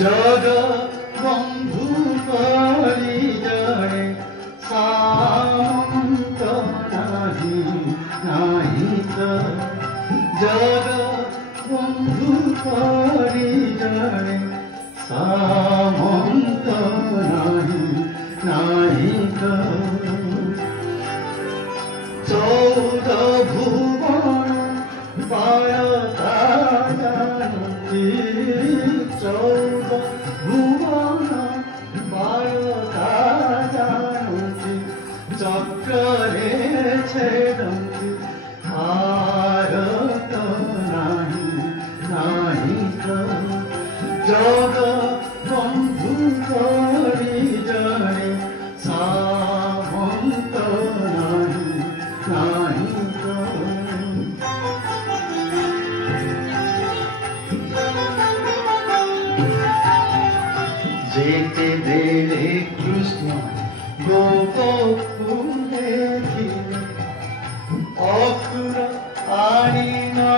जग बंधु परिजने सामंत नाही तो जग बंधु परिजने सामंत नाही तो 14 भुवन पायता जानती 14 भुवन पायता जानती चक्रे छेदंती भारत नाही तो जग बंधु परिजने सामंत नाही तो जेते देले कृष्ण गोपकुले थिले अखुर आनिना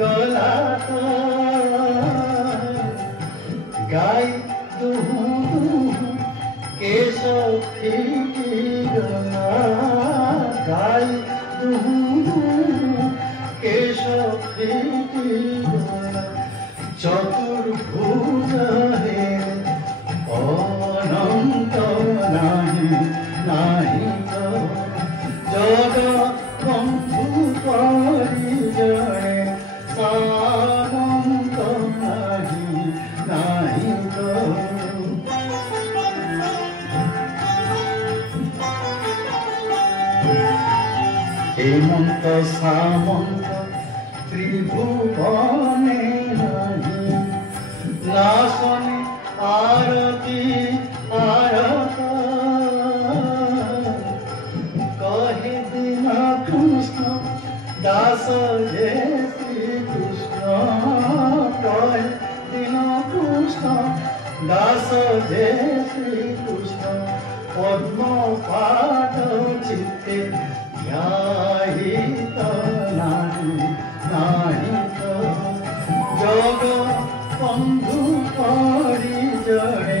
गला तो गाई दुहु केश फिटी गला गाई दुहु केश फिटी गला चतुर्भुज हे अनंत नाही तो जग बंधु परिजने सामंत नाही तो हेमंत सामंत त्रिभुवने नाही नाशने आरती आरत कहे दिन कृष्ण दास हे श्री कृष्ण कहे दिन कृष्ण दास हे श्री कृष्ण पद्म पाद चित्ते ध्यायित नाही तो जग बंधु परिजने